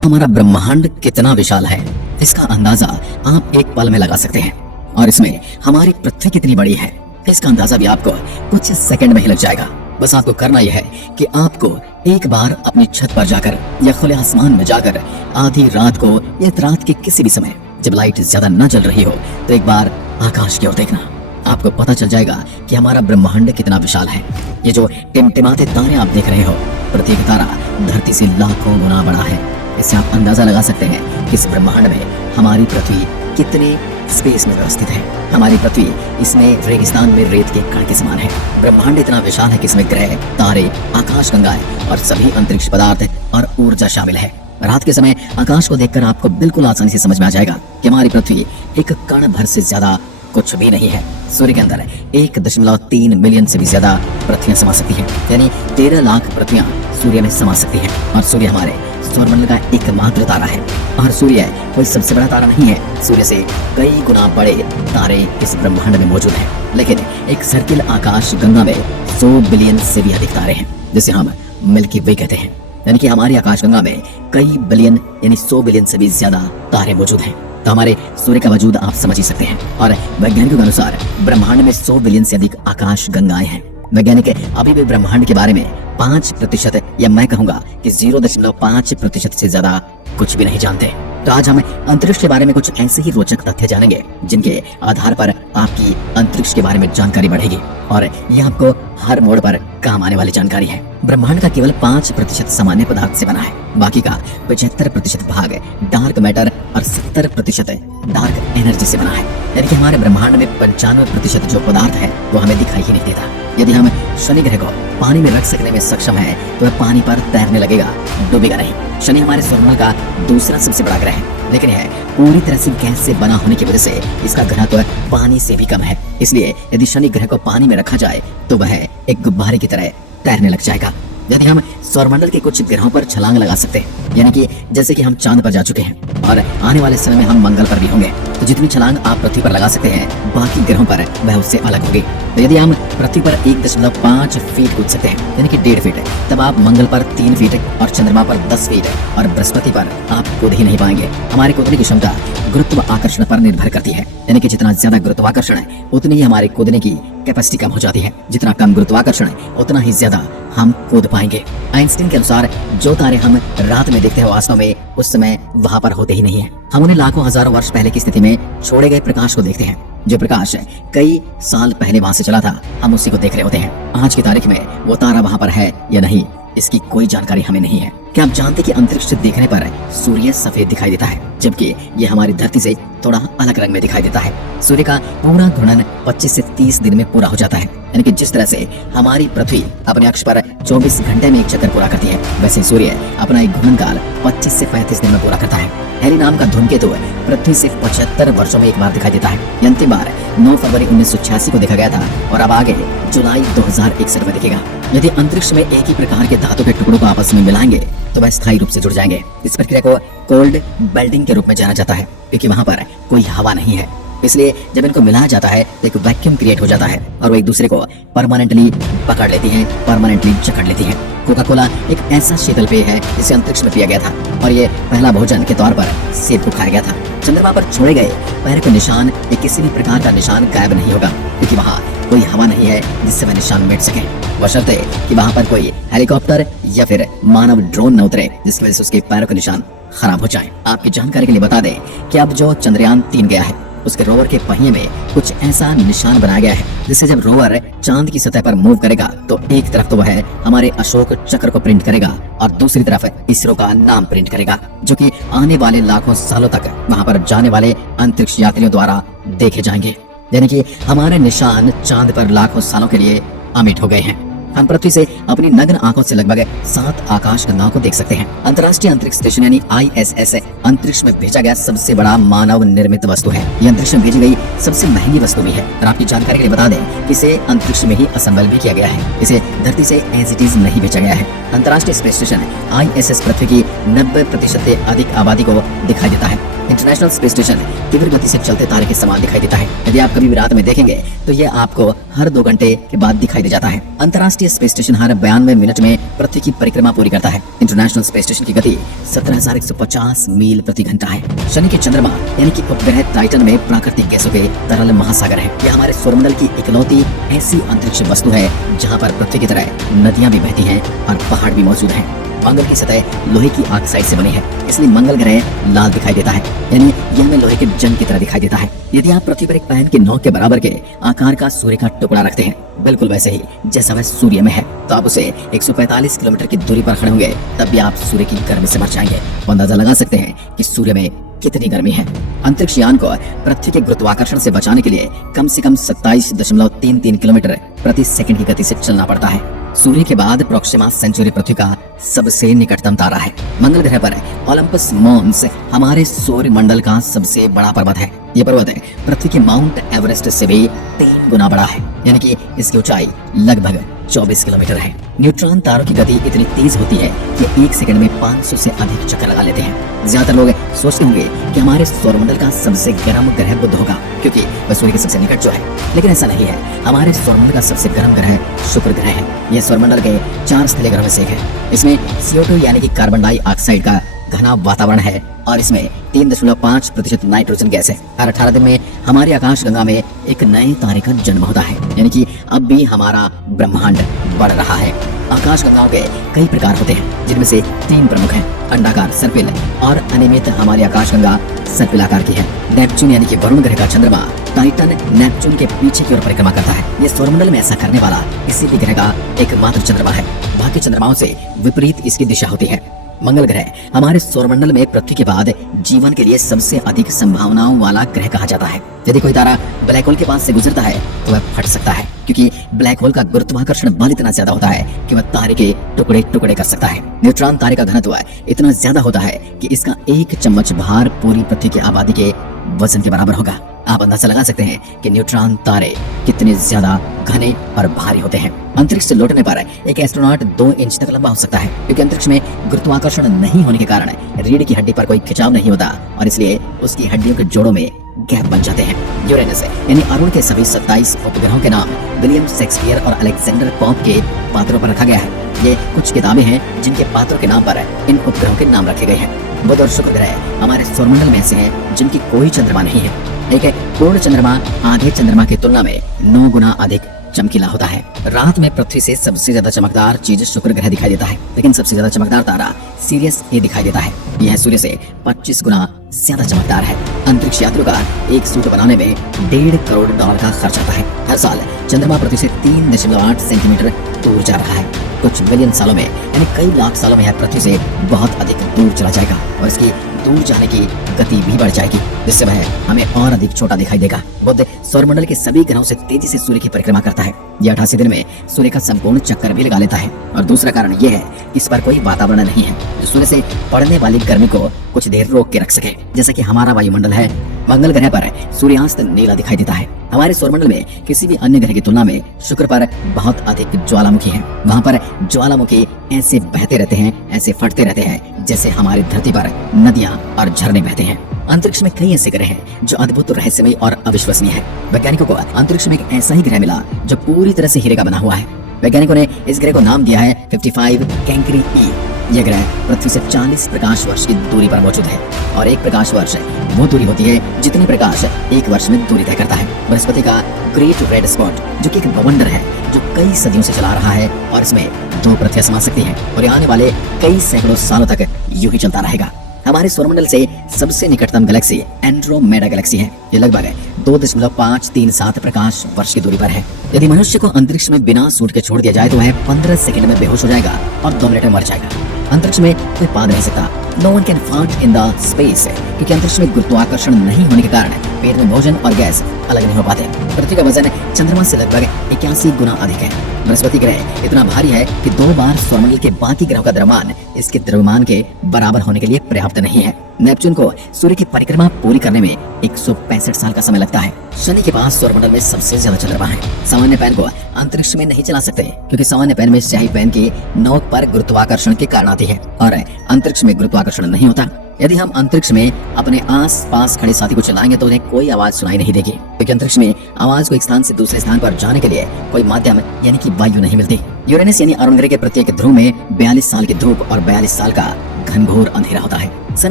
हमारा ब्रह्मांड कितना विशाल है, इसका अंदाजा आप एक पल में लगा सकते हैं। और इसमें हमारी पृथ्वी कितनी बड़ी है, इसका अंदाजा भी आपको कुछ सेकंड में ही लग जाएगा। बस आपको करना यह है कि आपको एक बार अपनी छत पर जाकर या खुले आसमान में जाकर आधी रात को या रात के किसी भी समय जब लाइट ज्यादा न जल रही हो तो एक बार आकाश की ओर देखना। आपको पता चल जाएगा कि हमारा ब्रह्मांड कितना विशाल है। ये जो टिमटिमाते तारे आप देख रहे हो, प्रत्येक तारा धरती से लाखों गुना बड़ा है। इससे आप अंदाजा लगा सकते हैं कि इस ब्रह्मांड में हमारी पृथ्वी कितने स्पेस में व्यवस्थित है। हमारी पृथ्वी इसमें रेगिस्तान में रेत के कण के समान है। ब्रह्मांड इतना विशाल है कि इसमें ग्रह, तारे, आकाशगंगाएं और सभी अंतरिक्ष पदार्थ और ऊर्जा शामिल है। रात के समय आकाश को देखकर आपको बिल्कुल आसानी से समझ में आ जाएगा कि हमारी पृथ्वी एक कण भर से ज्यादा कुछ भी नहीं है। सूर्य के अंदर 1.3 मिलियन से भी ज्यादा पृथ्वियां समा सकती हैं, यानी 13 लाख पृथ्वियां सूर्य में समा सकती हैं। और सूर्य हमारे सौरमंडल का एकमात्र तारा है। और सूर्य कोई सबसे बड़ा तारा नहीं है, सूर्य से कई गुना बड़े तारे इस ब्रह्मांड में मौजूद हैं। लेकिन एक सर्किल आकाश गंगा में 100 बिलियन से भी अधिक तारे हैं, जिसे हम मिल्की वे कहते हैं। यानी कि हमारी आकाशगंगा में कई बिलियन यानी 100 बिलियन से भी ज्यादा तारे मौजूद हैं। तो हमारे सूर्य का वजूद आप समझ ही सकते हैं। और वैज्ञानिकों के अनुसार ब्रह्मांड में 100 बिलियन से अधिक आकाश गंगाएं हैं। वैज्ञानिक अभी भी ब्रह्मांड के बारे में 5% या मैं कहूंगा कि 0.5% से ज्यादा कुछ भी नहीं जानते। तो आज हम अंतरिक्ष के बारे में कुछ ऐसे ही रोचक तथ्य जानेंगे जिनके आधार पर आपकी अंतरिक्ष के बारे में जानकारी बढ़ेगी। और यह आपको हर मोड़ पर काम आने वाली जानकारी है। ब्रह्मांड का केवल 5% सामान्य पदार्थ से बना है, बाकी का 75% भाग डार्क मैटर और 70% डार्क एनर्जी से बना है। यानी कि हमारे ब्रह्मांड में 95% जो पदार्थ है वो हमें दिखाई ही नहीं देता। यदि हम शनि ग्रह को पानी में रख सकने में सक्षम है तो वह पानी पर तैरने लगेगा, डूबेगा नहीं। शनि हमारे सौरमंडल का दूसरा सबसे बड़ा ग्रह है, लेकिन यह पूरी तरह से गैस से बना होने की वजह से इसका घनत्व पानी से भी कम है। इसलिए यदि शनि ग्रह को पानी में रखा जाए तो वह एक गुब्बारे की तरह तैरने लग जाएगा। यदि हम सौरमंडल के कुछ ग्रहों पर छलांग लगा सकते हैं, यानी कि जैसे कि हम चांद पर जा चुके हैं और आने वाले समय में हम मंगल पर भी होंगे, तो जितनी छलांग आप पृथ्वी पर लगा सकते हैं बाकी ग्रहों पर वह उससे अलग होगी। तो यदि हम पृथ्वी पर 1.5 फीट कूद सकते हैं, यानी कि 1.5 फीट, तब आप मंगल पर 3 फीट और चंद्रमा पर 10 फीट और बृहस्पति पर आप कूद ही नहीं पाएंगे। हमारे कूदने की क्षमता गुरुत्व आकर्षण पर निर्भर करती है, यानी कि जितना ज्यादा गुरुत्वाकर्षण है उतनी ही हमारे कूदने की कैपेसिटी कम हो जाती है। जितना कम गुरुत्वाकर्षण है उतना ही ज्यादा हम कूद पाएंगे। आइंस्टीन के अनुसार जो तारे हम रात में देखते हैं वास्तव में उस समय वहां पर होते ही नहीं है। हम उन्हें लाखों हजारों वर्ष पहले की स्थिति में छोड़े गए प्रकाश को देखते हैं। जो प्रकाश कई साल पहले वहां से चला था, हम उसी को देख रहे होते हैं। आज की तारीख में वो तारा वहां पर है या नहीं, इसकी कोई जानकारी हमें नहीं है। क्या आप जानते कि अंतरिक्ष से देखने पर सूर्य सफेद दिखाई देता है, जबकि यह हमारी धरती से थोड़ा अलग रंग में दिखाई देता है। सूर्य का पूरा घूर्णन 25 से 30 दिन में पूरा हो जाता है। यानी कि जिस तरह से हमारी पृथ्वी अपने अक्ष पर 24 घंटे में एक चक्कर पूरा करती है, वैसे सूर्य अपना एक घूर्णन काल 25 से 35 दिन में पूरा करता है। हैरी नाम का धूमकेतु पृथ्वी से 75 वर्षों में एक बार दिखाई देता है। अंतिम बार 9 फरवरी 1986 को देखा गया था और अब आगे जुलाई 2061 में दिखेगा। यदि अंतरिक्ष में एक ही प्रकार के धातु के टुकड़ों को आपस में मिलाएंगे तो वह स्थायी रूप से जुड़ जाएंगे। इस प्रक्रिया को कोल्ड बेल्टिंग के रूप में जाना जाता है, क्योंकि वहां पर कोई हवा नहीं है। इसलिए जब इनको मिलाया जाता है तो एक वैक्यूम क्रिएट हो जाता है और वो एक दूसरे को परमानेंटली पकड़ लेती हैं, परमानेंटली जकड़ लेती हैं। कोका कोला एक ऐसा शीतल पेय है जिसे अंतरिक्ष में पिया गया था और ये पहला भोजन के तौर पर सेब को खाया गया था। चंद्रमा पर छोड़े गए पैर के निशान या किसी भी प्रकार का निशान गायब नहीं होगा, क्योंकि वहाँ कोई हवा नहीं है जिससे वह निशान मिट सके। बशर्ते कि वहाँ पर कोई हेलीकॉप्टर या फिर मानव ड्रोन न उतरे जिसकी वजह से उसके पैरों के निशान खराब हो जाए। आपकी जानकारी के लिए बता दें कि अब जो चंद्रयान 3 गया है उसके रोवर के पहिए में कुछ ऐसा निशान बनाया गया है जिससे जब रोवर चांद की सतह पर मूव करेगा तो एक तरफ तो वह हमारे अशोक चक्र को प्रिंट करेगा और दूसरी तरफ इसरो का नाम प्रिंट करेगा, जो कि आने वाले लाखों सालों तक वहां पर जाने वाले अंतरिक्ष यात्रियों द्वारा देखे जाएंगे। यानी कि हमारे निशान चांद पर लाखों सालों के लिए अमिट हो गए हैं। हम पृथ्वी से अपनी नग्न आंखों से लगभग 7 आकाशगंगाओं को देख सकते हैं। अंतर्राष्ट्रीय अंतरिक्ष स्टेशन यानी ISS अंतरिक्ष में भेजा गया सबसे बड़ा मानव निर्मित वस्तु है। यह अंतरिक्ष में भेजी गई सबसे महंगी वस्तु भी है। और आपकी जानकारी के लिए बता दें कि इसे अंतरिक्ष में ही असेंबल भी किया गया है। इसे धरती से एज इट इज नहीं भेजा गया है। अंतर्राष्ट्रीय स्पेस स्टेशन ISS पृथ्वी की 90% से अधिक आबादी को दिखाई देता है। इंटरनेशनल स्पेस स्टेशन तीव्र गति से चलते तारे के समान दिखाई देता है। यदि आप कभी भी रात में देखेंगे तो यह आपको हर 2 घंटे के बाद दिखाई दे जाता है। अंतर्राष्ट्रीय अंतर्राष्ट्रीय स्पेस स्टेशन हर 92 मिनट में पृथ्वी की परिक्रमा पूरी करता है। इंटरनेशनल स्पेस स्टेशन की गति 17,150 मील प्रति घंटा है। शनि के चंद्रमा यानी कि उपग्रह टाइटन में प्राकृतिक गैसों के तरल महासागर है। यह हमारे सौरमंडल की इकलौती ऐसी अंतरिक्ष वस्तु है जहाँ पर पृथ्वी की तरह नदियां भी बहती हैं और पहाड़ भी मौजूद हैं। मंगल की सतह लोहे की ऑक्साइड से बनी है, इसलिए मंगल ग्रह लाल दिखाई देता है, यानी यह हमें लोहे के जंग की तरह दिखाई देता है। यदि आप पृथ्वी पर एक पैन के नोक के बराबर के आकार का सूर्य का टुकड़ा रखते हैं, बिल्कुल वैसे ही जैसा वह सूर्य में है, तो आप उसे 145 किलोमीटर की दूरी पर खड़े होंगे, तब भी आप सूर्य की गर्मी से मर जाएंगे। तो अंदाजा लगा सकते हैं कि सूर्य में कितनी गर्मी है। अंतरिक्ष यान को पृथ्वी के गुरुत्वाकर्षण से बचाने के लिए कम से कम 27.33 किलोमीटर प्रति सेकंड की गति से चलना पड़ता है। सूर्य के बाद प्रोक्सिमा सेंचुरी पृथ्वी का सबसे निकटतम तारा है। मंगल ग्रह पर ओलंपस मॉन्स हमारे सौर मंडल का सबसे बड़ा पर्वत है। ये पर्वत पृथ्वी के माउंट एवरेस्ट से भी 3 गुना बड़ा है, यानी कि इसकी ऊंचाई लगभग 24 किलोमीटर है। न्यूट्रॉन तारों की गति इतनी तेज होती है कि 1 सेकंड में 500 से अधिक चक्कर लगा लेते हैं। ज्यादातर लोग सोचते होंगे कि हमारे सौरमंडल का सबसे गर्म ग्रह बुध होगा, क्योंकि वह सूर्य के सबसे निकट जो है, लेकिन ऐसा नहीं है। हमारे सौरमंडल का सबसे गर्म ग्रह शुक्र ग्रह है। यह सौरमंडल के 4 स्थलीय ग्रहों में से एक है। इसमें CO2 यानी कि कार्बन डाइऑक्साइड का घना वातावरण है और इसमें 3.5% नाइट्रोजन गैस है। हर 18 दिन में हमारी आकाशगंगा में एक नए तारे का जन्म होता है, यानी कि अब भी हमारा ब्रह्मांड बढ़ रहा है। आकाशगंगाओं के कई प्रकार होते हैं, जिनमें से 3 प्रमुख हैं, अंडाकार, सर्पिल और अनियमित। हमारी आकाशगंगा सर्पिल आकार की है। नेपच्यून यानी कि वरुण ग्रह का चंद्रमा टाइटन नेपच्यून के पीछे की ओर परिक्रमा करता है। यह सौरमंडल में ऐसा करने वाला किसी भी ग्रह का एकमात्र चंद्रमा है। बाकी चंद्रमाओं से विपरीत इसकी दिशा होती है। मंगल ग्रह हमारे सौरमंडल में पृथ्वी के बाद जीवन के लिए सबसे अधिक संभावनाओं वाला ग्रह कहा जाता है। यदि कोई तारा ब्लैक होल के पास से गुजरता है तो वह फट सकता है, क्योंकि ब्लैक होल का गुरुत्वाकर्षण बल इतना ज्यादा होता है कि वह तारे के टुकड़े टुकड़े कर सकता है। न्यूट्रॉन तारे का घनत्व इतना ज्यादा होता है कि इसका 1 चम्मच भार पूरी पृथ्वी की आबादी के वजन के बराबर होगा। आप अंदाजा लगा सकते हैं कि न्यूट्रॉन तारे कितने ज्यादा घने और भारी होते हैं। अंतरिक्ष से लौटने पर एक एस्ट्रोनॉट 2 इंच तक लंबा हो सकता है, क्योंकि अंतरिक्ष में गुरुत्वाकर्षण नहीं होने के कारण रीढ़ की हड्डी पर कोई खिंचाव नहीं होता और इसलिए उसकी हड्डियों के जोड़ों में गैप बन जाते हैं। यूरेनस यानी अरुण के सभी 27 उपग्रहों के नाम विलियम शेक्सपियर और अलेक्जेंडर पॉप के पात्रों पर रखा गया है। ये कुछ किताबें हैं जिनके पात्रों के नाम पर इन उपग्रहों के नाम रखे गए हैं। बुध और शुक्र ग्रह हमारे सौरमंडल में ऐसे हैं जिनकी कोई चंद्रमा नहीं है। एक पूर्ण चंद्रमा आधे चंद्रमा की तुलना में 9 गुना अधिक चमकीला होता है। रात में पृथ्वी से सबसे ज्यादा चमकदार चीज शुक्र ग्रह दिखाई देता है, लेकिन सबसे ज्यादा चमकदार तारा सीरियस ए दिखाई देता है। यह सूर्य से 25 गुना ज्यादा चमकदार है। अंतरिक्ष यात्रियों का एक सूट बनाने में $1.5 करोड़ का खर्च आता है। हर साल चंद्रमा पृथ्वी से 3.8 सेंटीमीटर दूर जा रहा है। कुछ बिलियन सालों में यानी कई लाख सालों में यह पृथ्वी से बहुत अधिक दूर चला जाएगा और इसकी दूर जाने की गति भी बढ़ जाएगी, जिससे वह हमें और अधिक छोटा दिखाई देगा। बुध सौरमंडल के सभी ग्रहों से तेजी से सूर्य की परिक्रमा करता है। यह 88 दिन में सूर्य का संपूर्ण चक्कर भी लगा लेता है। और दूसरा कारण यह है कि इस पर कोई वातावरण नहीं है जो सूर्य से पड़ने वाली गर्मी को कुछ देर रोक के रख सके, जैसा कि हमारा वायुमंडल है। मंगल ग्रह पर सूर्यास्त नीला दिखाई देता है। हमारे सौरमंडल में किसी भी अन्य ग्रह की तुलना में शुक्र पर बहुत अधिक ज्वालामुखी है। वहाँ पर ज्वालामुखी ऐसे बहते रहते हैं, ऐसे फटते रहते हैं जैसे हमारी धरती पर नदियां और झरने बहते हैं। अंतरिक्ष में कई ऐसे ग्रह हैं जो अद्भुत, रहस्यमय और अविश्वसनीय है। वैज्ञानिकों को अंतरिक्ष में एक ऐसा ही ग्रह मिला जो पूरी तरह से हीरे का बना हुआ है। वैज्ञानिकों ने इस ग्रह को नाम दिया है 55 कैंकरी ई। यह ग्रह पृथ्वी से 40 प्रकाश वर्ष की दूरी पर मौजूद है और 1 प्रकाश वर्ष वो दूरी होती है जितनी प्रकाश 1 वर्ष में दूरी तय करता है। बृहस्पति का ग्रेट रेड स्पॉट जो कि एक बवंडर है जो कई सदियों से चला रहा है और इसमें 2 पृथ्वियां समा सकती हैं और आने वाले कई सैकड़ों सालों तक यूं ही चलता रहेगा। हमारे सौरमंडल से सबसे निकटतम गैलेक्सी एंड्रोमेडा गैलेक्सी है। ये लगभग 2.537 प्रकाश वर्ष की दूरी पर है। यदि मनुष्य को अंतरिक्ष में बिना सूट के छोड़ दिया जाए तो वह 15 सेकंड में बेहोश हो जाएगा और 2 मिनट में मर जाएगा। अंतरिक्ष में कोई पा नहीं सकता। No one can fart in the space, क्योंकि अंतरिक्ष में गुरुत्वाकर्षण नहीं होने के कारण पेट में भोजन और गैस अलग नहीं हो पाते। पृथ्वी का वजन चंद्रमा से लगभग 81 गुना अधिक है। बृहस्पति ग्रह इतना भारी है कि 2 बार सौरमंडल के बाकी ग्रहों का द्रव्यमान इसके द्रव्यमान के बराबर होने के लिए पर्याप्त नहीं है। नेपच्यून को सूर्य की परिक्रमा पूरी करने में 165 साल का समय लगता है। शनि के पास सौरमंडल में सबसे ज्यादा चंद्रमा है। सामान्य पेन को अंतरिक्ष में नहीं चला सकते क्योंकि सामान्य पेन में स्याही पेन की नोक पर गुरुत्वाकर्षण के कारण आती है और अंतरिक्ष में गुरुत्वाकर्षण नहीं होता। यदि हम अंतरिक्ष में अपने आस पास खड़े साथी को चलाएंगे तो उन्हें कोई आवाज सुनाई नहीं देगी, क्योंकि अंतरिक्ष में आवाज को एक स्थान से दूसरे स्थान पर जाने के लिए कोई माध्यम यानी कि वायु नहीं मिलती। यूरेनस यानी अरुण ग्रह के प्रत्येक ध्रुव में 42 साल की धूप और 42 साल का घनघोर अंधेरा होता है। सन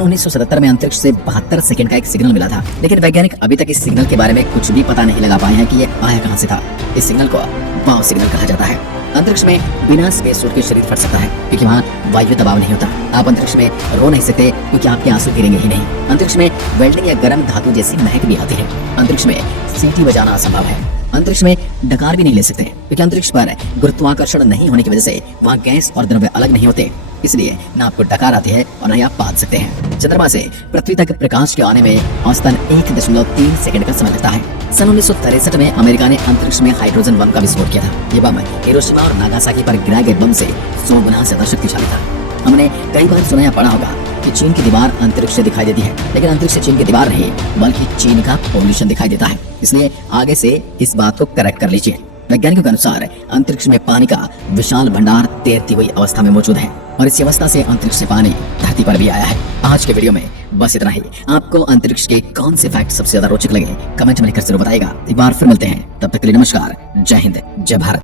1977 में अंतरिक्ष से 72 सेकंड का एक सिग्नल मिला था, लेकिन वैज्ञानिक अभी तक इस सिग्नल के बारे में कुछ भी पता नहीं लगा पाए हैं कि ये आया कहां से था। इस सिग्नल को वाव सिग्नल कहा जाता है। अंतरिक्ष में बिना स्पेस सूट के शरीर फट सकता है क्योंकि वहाँ वायु दबाव नहीं होता। आप अंतरिक्ष में रो नहीं सकते क्योंकि आपके आंसू गिरेंगे ही नहीं। अंतरिक्ष में वेल्डिंग या गर्म धातु जैसी महक भी आती है। अंतरिक्ष में सीटी बजाना असंभव है। अंतरिक्ष में डकार भी नहीं ले सकते क्योंकि अंतरिक्ष पर गुरुत्वाकर्षण नहीं होने की वजह से वहाँ गैस और द्रव्य अलग नहीं होते, इसलिए न आपको डकार आती है और न ही आप बांध सकते हैं। चंद्रमा से पृथ्वी तक प्रकाश के आने में औसतन 1.3 सेकंड का समय लगता है। सन 1963 में अमेरिका ने अंतरिक्ष में हाइड्रोजन बम का विस्फोट किया था। ये बम हिरोशिमा और नागासाकी पर गिराए गए बम से 100 गुना ज्यादा शक्तिशाली था। हमने कई बार सुना या पढ़ा होगा कि चीन की दीवार अंतरिक्ष से दिखाई देती है, लेकिन अंतरिक्ष से चीन की दीवार नहीं बल्कि चीन का पॉल्यूशन दिखाई देता है। इसलिए आगे से इस बात को करेक्ट कर लीजिए। वैज्ञानिकों के अनुसार अंतरिक्ष में पानी का विशाल भंडार तैरती हुई अवस्था में मौजूद है और इसी अवस्था से अंतरिक्ष से पानी धरती पर भी आया है। आज के वीडियो में बस इतना ही। आपको अंतरिक्ष के कौन से फैक्ट सबसे ज्यादा रोचक लगे कमेंट में लिखकर जरूर बताइएगा। एक बार फिर मिलते हैं, तब तक के लिए नमस्कार, जय हिंद, जय भारत।